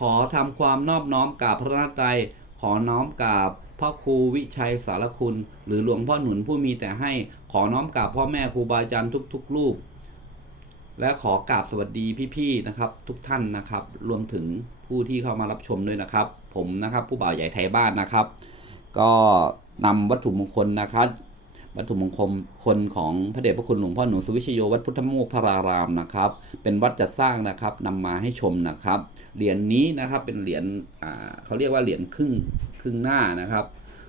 ขอทำความนอบน้อมกราบพระนตรัยขอน้อมกราบพ่อครูวิชัยสารคุณ หรือหลวงพ่อหนุนผู้มีแต่ให้ขอน้อมกราบพ่อแม่ครูบาอาจารย์ทุกๆรูป และขอกราบสวัสดีพี่ๆนะครับ ทุกท่านนะครับ รวมถึงผู้ที่เข้ามารับชมด้วยนะครับ ผมนะครับ ผู้บ่าวใหญ่ไทยบ้านนะครับ ก็นำวัตถุมงคลนะครับ วัตถุมงคลคนของพระเดชพระคุณหลวงพ่อหนูสุวิชโยวัดพุทธโมกพรารามนะครับ เป็นวัดจัดสร้างนะครับนำมาให้ชมนะครับ เหรียญนี้นะครับเป็นเหรียญเขาเรียกว่าเหรียญครึ่งครึ่งหน้านะครับ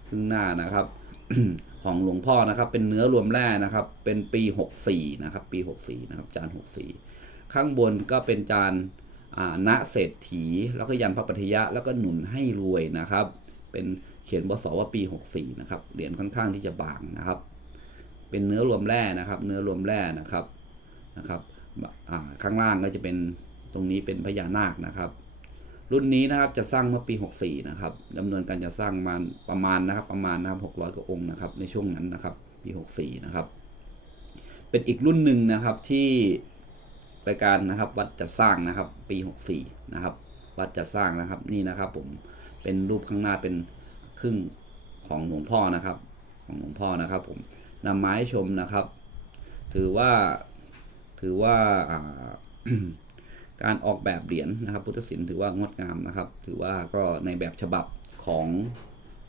ครึ่งหน้านะครับของหลวงพ่อนะครับ เป็นเนื้อรวมแร่นะครับ เป็นปี 64 นะครับ ปี 64 นะครับ จาน 64 ข้างบนก็เป็นจานณเศรษฐี แล้วก็ยันพระปัทยะ แล้วก็หนุนให้รวยนะครับ เป็นเขียนบศว่าปี 64 นะครับ เหรียญค่อนข้างที่จะบางนะครับ เป็นเนื้อรวมแร่นะครับ เนื้อรวมแร่นะครับนะครับข้างล่างก็จะเป็นตรงนี้เป็นพญานาคนะครับ รุ่นนี้นะครับจะสร้างเมื่อปี 64 นะครับดำเนินการจะสร้างมาประมาณนะครับประมาณนะครับ600กว่าองค์นะครับในช่วงนั้นนะครับปี 64 นะครับ เป็นอีกรุ่นหนึ่งนะครับที่รายการนะครับวัดจะสร้างนะครับปี 64 นะครับ วัดจะสร้างนะครับนี่นะครับ ผมเป็นรูปข้างหน้าเป็นครึ่งของหลวงพ่อนะครับ ของหลวงพ่อนะครับผม นำมาให้ชมนะครับ ถือว่าถือว่าการออกแบบเหรียญนะครับ พุทธศิลป์ถือว่างดงามนะครับ ถือว่าก็ในแบบฉบับของ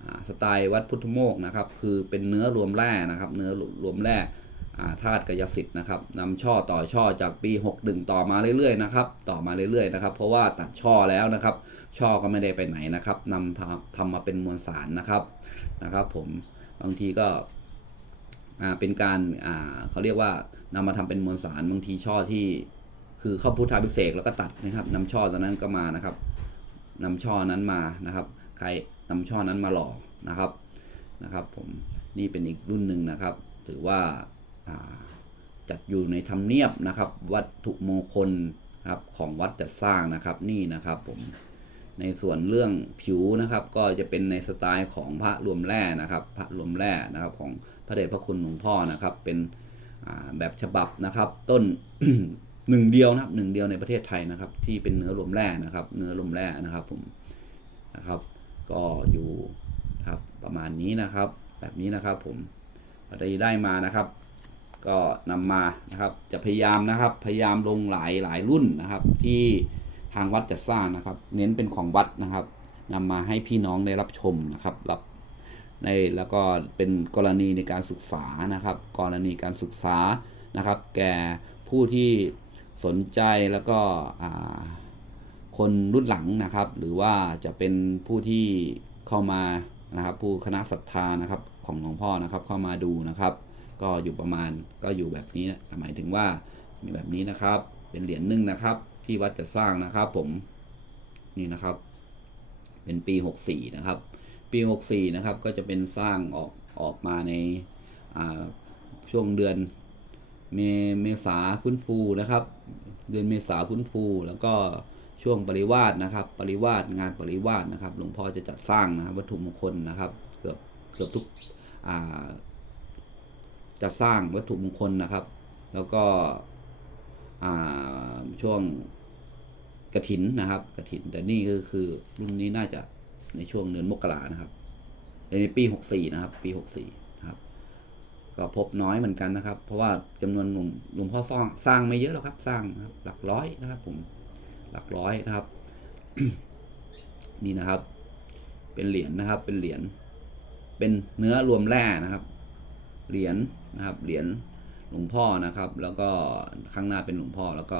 อสไตล์วัดพุทธโมกนะครับ คือเป็นเนื้อรวมแร่นะครับ เนื้อรวมแร่ธาตุกายสิทธิ์นะครับนำช่อต่อช่อจากปี 61 ต่อมาเรื่อยๆนะครับ ต่อมาเรื่อยๆนะครับ เพราะว่าตัดช่อแล้วนะครับ ช่อก็ไม่ได้ไปไหนนะครับนำทำทำมาเป็นมวลสารนะครับนะครับ ผมบางทีก็ เป็นการอ่าเขาเรียกว่านำมาทำเป็นมวลสารบางทีช่อที่คือเข้าพุทธาพิเศษแล้วก็ตัดนะครับนำช่อตอนนั้นก็มานะครับนำช่อนั้นมานะครับ ใครนำช่อนั้นมาหล่อนะครับนะครับ ผมนี่เป็นอีกรุ่นหนึ่งนะครับถือว่าาจัดอยู่ในธรรมเนียบนะครับ วัตถุมงคลครับของวัดจัดสร้างนะครับนี่นะครับผมในส่วนเรื่องผิวนะครับ ก็จะเป็นในสไตล์ของพระรวมแร่นะครับ พระรวมแร่นะครับของ พระเดชพระคุณหลวงพ่อนะครับ เป็นแบบฉบับนะครับต้นหนึ่งเดียวนะครับหนึ่งเดียวในประเทศไทยนะครับ ที่เป็นเนื้อรวมแร่นะครับ เนื้อรวมแร่นะครับผมนะครับ ก็อยู่ครับประมาณนี้นะครับ แบบนี้นะครับผมพอได้ได้มานะครับ ก็นำมานะครับจะพยายามนะครับ พยายามลงหลายหลายรุ่นนะครับ ที่ทางวัดจะสร้างนะครับ เน้นเป็นของวัดนะครับนำมาให้พี่น้องได้รับชมนะครับรับ ในแล้วก็เป็นกรณีในการศึกษานะครับ กรณีการศึกษานะครับ แก่ผู้ที่สนใจแล้วก็คนรุ่นหลังนะครับ หรือว่าจะเป็นผู้ที่เข้ามานะครับ ผู้คณะศรัทธานะครับของหลวงพ่อนะครับเข้ามาดูนะครับ ก็อยู่ประมาณก็อยู่แบบนี้นะหมายถึงว่ามีแบบนี้นะครับ เป็นเหรียญหนึ่งนะครับ ที่วัดจะสร้างนะครับผมนี่นะครับ เป็นปี 64 นะครับ ปี 64 นะครับ ก็จะเป็นสร้างออกออกมาในาช่วงเดือนเมเมษาฟื้นฟูนะครับ เดือนเมษาฟื้นฟู แล้วก็ช่วงปริวาสนะครับ ปริวาสงานปริวาสนะครับ หลวงพ่อจะจัดสร้างนะครับวัตถุมงคลนะครับ เกือบเกือบทุกจะสร้างวัตถุมงคลนะครับ แล้วก็ช่วงกระถินนะครับกระถินแต่นี่ก็คือรุ่นนี้น่าจะ ในช่วงเดือนมกรานะครับในปี 64 นะครับ ปี 64นะครับ ก็พบน้อยเหมือนกันนะครับ เพราะว่าจำนวนหลวงหลวงพ่อสร้างสร้างไม่เยอะหรอกครับ สร้างนะครับ หลักร้อยนะครับ ผมหลักร้อยนะครับ นี่นะครับ เป็นเหรียญนะครับ เป็นเหรียญเป็นเนื้อรวมแร่นะครับ เหรียญนะครับ เหรียญหลวงพ่อนะครับ แล้วก็ข้างหน้าเป็นหลวงพ่อแล้วก็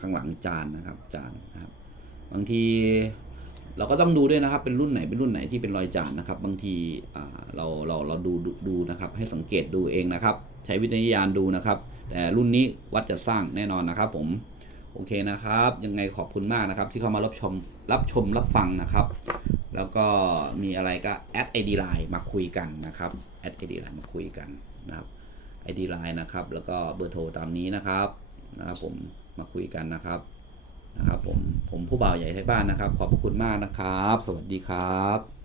ข้างหลังจานนะครับ จานนะครับ บางที เราก็ต้องดูด้วยนะครับเป็นรุ่นไหนเป็นรุ่นไหนที่เป็นรอยจานนะครับ บางทีเราเราเราดูดูนะครับ ให้สังเกตดูเองนะครับ ใช้วิจารณญาณดูนะครับ แต่รุ่นนี้วัดจะสร้างแน่นอนนะครับ ผมโอเคนะครับ ยังไงขอบคุณมากนะครับ ที่เข้ามารับชมรับชมรับฟังนะครับ แล้วก็มีอะไรก็แอดไอดีไลน์มาคุยกันนะครับแอดไอดีไลน์มาคุยกันนะครับไอดีไลน์นะครับ แล้วก็เบอร์โทรตามนี้นะครับนะครับผมมาคุยกันนะครับ นะครับผมผมผู้บ่าวใหญ่ไทยบ้านนะครับ ขอบพระคุณมากนะครับ สวัสดีครับ